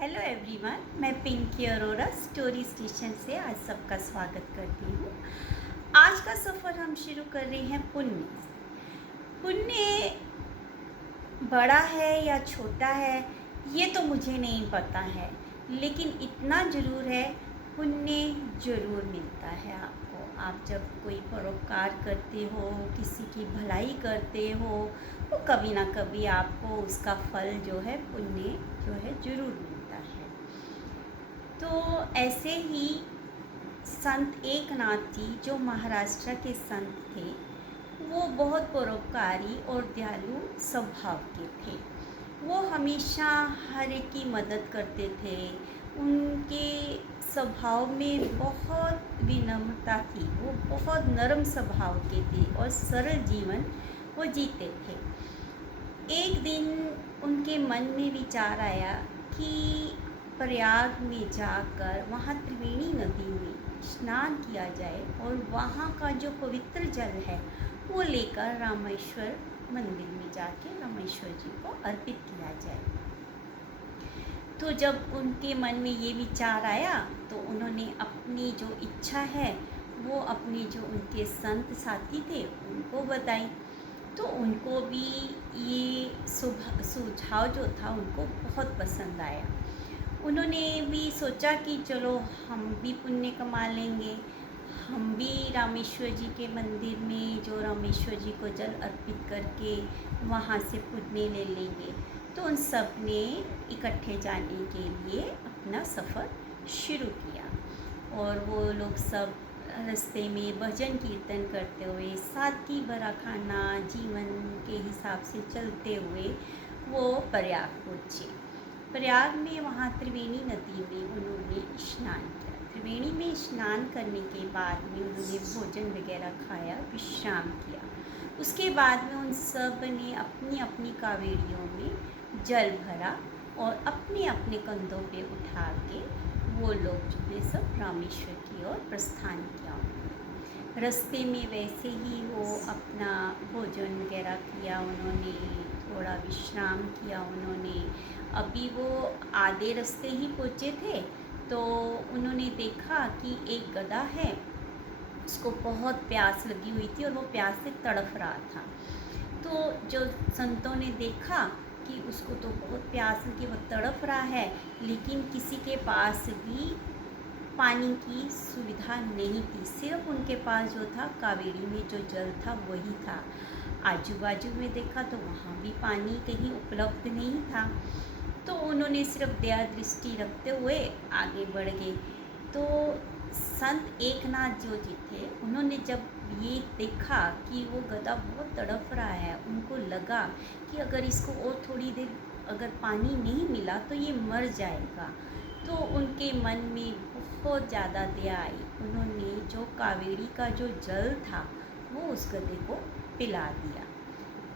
Hello everyone, मैं Pinky Arora story station से आज सबका स्वागत करती हूँ। आज का सफ़र हम शुरू कर रहे हैं पुण्य। पुण्य बड़ा है या छोटा है ये तो मुझे नहीं पता है, लेकिन इतना ज़रूर है पुण्य ज़रूर मिलता है आपको। आप जब कोई परोपकार करते हो, किसी की भलाई करते हो, तो कभी ना कभी आपको उसका फल जो है पुण्य जो है ज़रूर मिलता है। तो ऐसे ही संत एकनाथ जी जो महाराष्ट्र के संत थे, वो बहुत परोपकारी और दयालु स्वभाव के थे। वो हमेशा हर एक की मदद करते थे। उनके स्वभाव में बहुत विनम्रता थी। वो बहुत नरम स्वभाव के थे और सरल जीवन वो जीते थे। एक दिन उनके मन में विचार आया कि प्रयाग में जाकर वहाँ त्रिवेणी नदी में स्नान किया जाए और वहाँ का जो पवित्र जल है वो लेकर रामेश्वर मंदिर में जाके रामेश्वर जी को अर्पित किया जाए। तो जब उनके मन में ये विचार आया तो उन्होंने अपनी जो इच्छा है वो अपने जो उनके संत साथी थे उनको बताई। तो उनको भी ये सुझाव जो था उनको बहुत पसंद आया। उन्होंने भी सोचा कि चलो हम भी पुण्य कमा लेंगे, हम भी रामेश्वर जी के मंदिर में जो रामेश्वर जी को जल अर्पित करके वहाँ से पुण्य ले लेंगे। तो उन सब ने इकट्ठे जाने के लिए अपना सफ़र शुरू किया और वो लोग सब रास्ते में भजन कीर्तन करते हुए सादगी भरा खाना जीवन के हिसाब से चलते हुए वो प्रयाग पहुँचे। प्रयाग में वहाँ त्रिवेणी नदी में उन्होंने स्नान किया। त्रिवेणी में स्नान करने के बाद में उन्होंने भोजन वगैरह खाया, विश्राम किया। उसके बाद में उन सब ने अपनी अपनी कावेरियों में जल भरा और अपने अपने कंधों पे उठा के वो लोग जो है सब रामेश्वर की ओर प्रस्थान किया। रास्ते में वैसे ही वो अपना भोजन वगैरह किया, उन्होंने थोड़ा विश्राम किया। उन्होंने अभी वो आधे रास्ते ही पहुँचे थे तो उन्होंने देखा कि एक गधा है, उसको बहुत प्यास लगी हुई थी और वो प्यास से तड़फ रहा था। तो जो संतों ने देखा कि उसको तो बहुत प्यास लगी, वो तड़फ रहा है, लेकिन किसी के पास भी पानी की सुविधा नहीं थी। सिर्फ उनके पास जो था कावेरी में जो जल था वही था। आजू बाजू में देखा तो वहाँ भी पानी कहीं उपलब्ध नहीं था। तो उन्होंने सिर्फ दया दृष्टि रखते हुए आगे बढ़ गए। तो संत एकनाथ जो जी थे उन्होंने जब ये देखा कि वो गधा बहुत तड़फ रहा है, उनको लगा कि अगर इसको और थोड़ी देर अगर पानी नहीं मिला तो ये मर जाएगा। तो उनके मन में बहुत ज़्यादा दया आई। उन्होंने जो कावेरी का जो जल था वो उस गधे को पिला दिया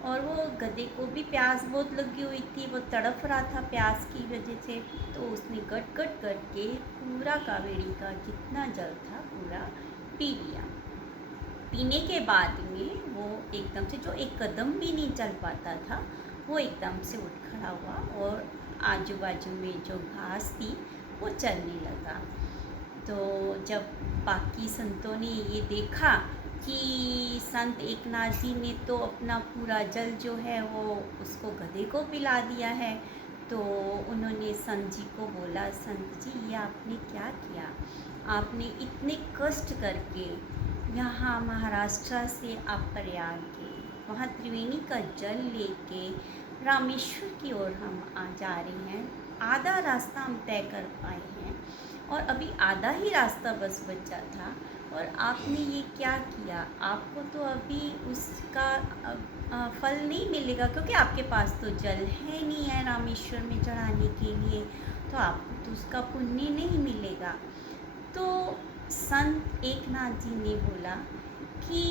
और वो गधे को भी प्यास बहुत लगी हुई थी, वो तड़फ रहा था प्यास की वजह से। तो उसने गट गट करके पूरा कावेरी का जितना जल था पूरा पी लिया। पीने के बाद में वो एकदम से, जो एक कदम भी नहीं चल पाता था, वो एकदम से उठ खड़ा हुआ और आजू बाजू में जो घास थी वो चलने लगा। तो जब बाकी संतों ने ये देखा कि संत एकनाथ जी ने तो अपना पूरा जल जो है वो उसको गधे को पिला दिया है, तो उन्होंने संत जी को बोला, संत जी ये आपने क्या किया? आपने इतने कष्ट करके यहाँ महाराष्ट्र से आप प्रयाग गए, वहाँ त्रिवेणी का जल लेके रामेश्वर की ओर हम जा रहे हैं। आधा रास्ता हम तय कर पाए हैं और अभी आधा ही रास्ता बस बचा था और आपने ये क्या किया? आपको तो अभी उसका फल नहीं मिलेगा क्योंकि आपके पास तो जल है नहीं है रामेश्वर में चढ़ाने के लिए, तो आपको तो उसका पुण्य नहीं मिलेगा। तो संत एकनाथ जी ने बोला कि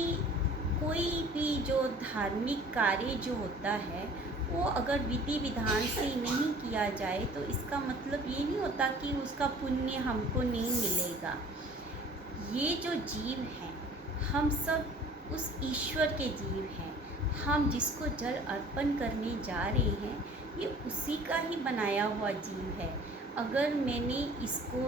कोई भी जो धार्मिक कार्य जो होता है वो अगर विधि विधान से नहीं किया जाए तो इसका मतलब ये नहीं होता कि उसका पुण्य हमको नहीं मिलेगा। ये जो जीव हैं हम सब उस ईश्वर के जीव हैं। हम जिसको जल अर्पण करने जा रहे हैं ये उसी का ही बनाया हुआ जीव है। अगर मैंने इसको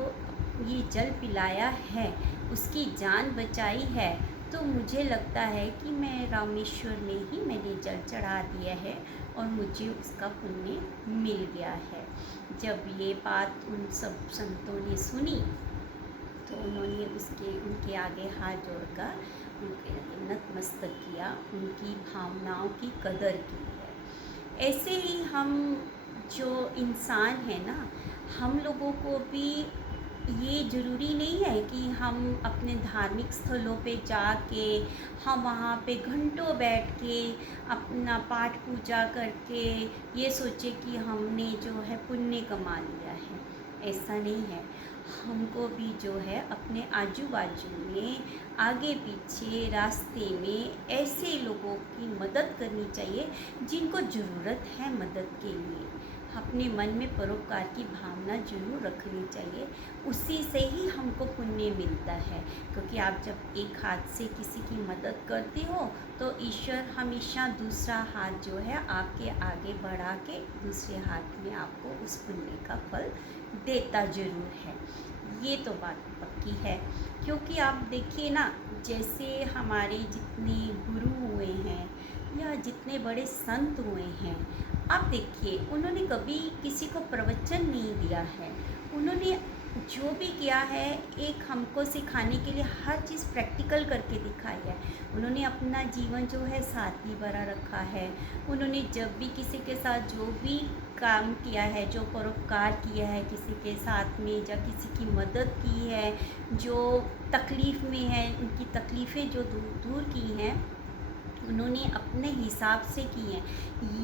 ये जल पिलाया है, उसकी जान बचाई है, तो मुझे लगता है कि मैं रामेश्वर में ही मैंने जल चढ़ा दिया है और मुझे उसका पुण्य मिल गया है। जब ये बात उन सब संतों ने सुनी तो उन्होंने उनके आगे हाथ जोड़कर उनके नतमस्तक किया, उनकी भावनाओं की कदर की है। ऐसे ही हम जो इंसान है ना, हम लोगों को भी ये ज़रूरी नहीं है कि हम अपने धार्मिक स्थलों पे जाके हम वहाँ पे घंटों बैठ के अपना पाठ पूजा करके ये सोचे कि हमने जो है पुण्य कमा लिया है। ऐसा नहीं है। हमको भी जो है अपने आजू बाजू में, आगे पीछे रास्ते में ऐसे लोगों की मदद करनी चाहिए जिनको ज़रूरत है मदद के लिए। अपने मन में परोपकार की भावना जरूर रखनी चाहिए, उसी से ही हमको पुण्य मिलता है। क्योंकि आप जब एक हाथ से किसी की मदद करते हो तो ईश्वर हमेशा दूसरा हाथ जो है आपके आगे बढ़ा के दूसरे हाथ में आपको उस पुण्य का फल देता ज़रूर है। ये तो बात पक्की है। क्योंकि आप देखिए ना, जैसे हमारे जितने गुरु हुए हैं या जितने बड़े संत हुए हैं, आप देखिए उन्होंने कभी किसी को प्रवचन नहीं दिया है। उन्होंने जो भी किया है एक हमको सिखाने के लिए हर चीज़ प्रैक्टिकल करके दिखाई है। उन्होंने अपना जीवन जो है सादगी भरा रखा है। उन्होंने जब भी किसी के साथ जो भी काम किया है, जो परोपकार किया है किसी के साथ में, या किसी की मदद की है, जो तकलीफ़ में है उनकी तकलीफ़ें जो दूर की हैं, उन्होंने अपने हिसाब से की हैं।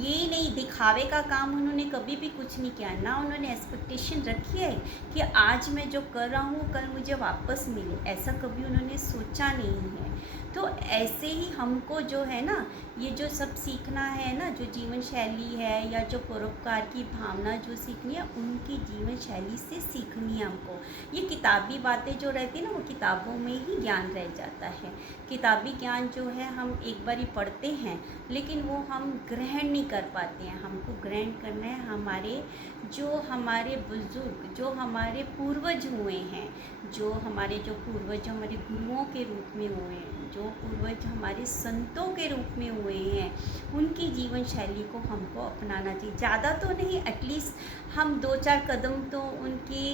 ये नहीं दिखावे का काम उन्होंने कभी भी कुछ नहीं किया। ना उन्होंने एक्सपेक्टेशन रखी है कि आज मैं जो कर रहा हूँ कल मुझे वापस मिले, ऐसा कभी उन्होंने सोचा नहीं है। तो ऐसे ही हमको जो है ना, ये जो सब सीखना है ना, जो जीवन शैली है या जो परोपकार की भावना जो सीखनी है, उनकी जीवन शैली से सीखनी है हमको। ये किताबी बातें जो रहती है ना, वो किताबों में ही ज्ञान रह जाता है। किताबी ज्ञान जो है हम एक बार ही पढ़ते हैं लेकिन वो हम ग्रहण नहीं कर पाते हैं। हमको ग्रहण करना है हमारे बुजुर्ग, जो हमारे पूर्वज हुए हैं, जो हमारे गुरुओं के रूप में हुए हैं, जो पूर्वज हमारे संतों के रूप में हुए हैं, उनकी जीवन शैली को हमको अपनाना चाहिए। ज़्यादा तो नहीं, एटलीस्ट हम 2-4 कदम तो उनके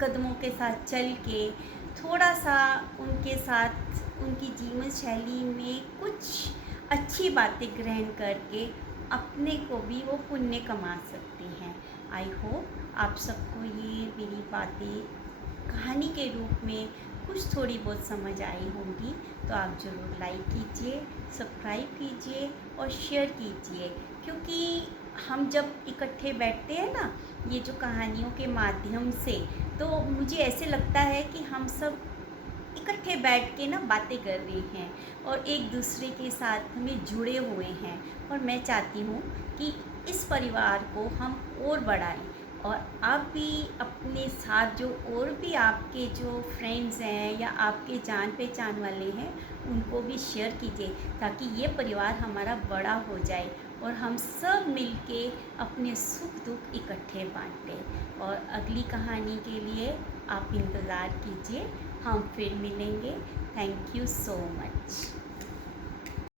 कदमों के साथ चल के, थोड़ा सा उनके साथ उनकी जीवन शैली में कुछ अच्छी बातें ग्रहण करके अपने को भी वो पुण्य कमा सकते हैं। आई होप आप सबको ये मेरी बातें कहानी के रूप में कुछ थोड़ी बहुत समझ आई होंगी। तो आप ज़रूर लाइक कीजिए, सब्सक्राइब कीजिए और शेयर कीजिए। क्योंकि हम जब इकट्ठे बैठते हैं ना, ये जो कहानियों के माध्यम से, तो मुझे ऐसे लगता है कि हम सब इकट्ठे बैठ के ना बातें कर रहे हैं और एक दूसरे के साथ में जुड़े हुए हैं। और मैं चाहती हूँ कि इस परिवार को हम और बढ़ाएं, और आप भी अपने साथ जो और भी आपके जो फ्रेंड्स हैं या आपके जान पहचान वाले हैं, उनको भी शेयर कीजिए, ताकि ये परिवार हमारा बड़ा हो जाए और हम सब मिलके अपने सुख दुख इकट्ठे बांटें। और अगली कहानी के लिए आप इंतज़ार कीजिए, हम फिर मिलेंगे। Thank you so much.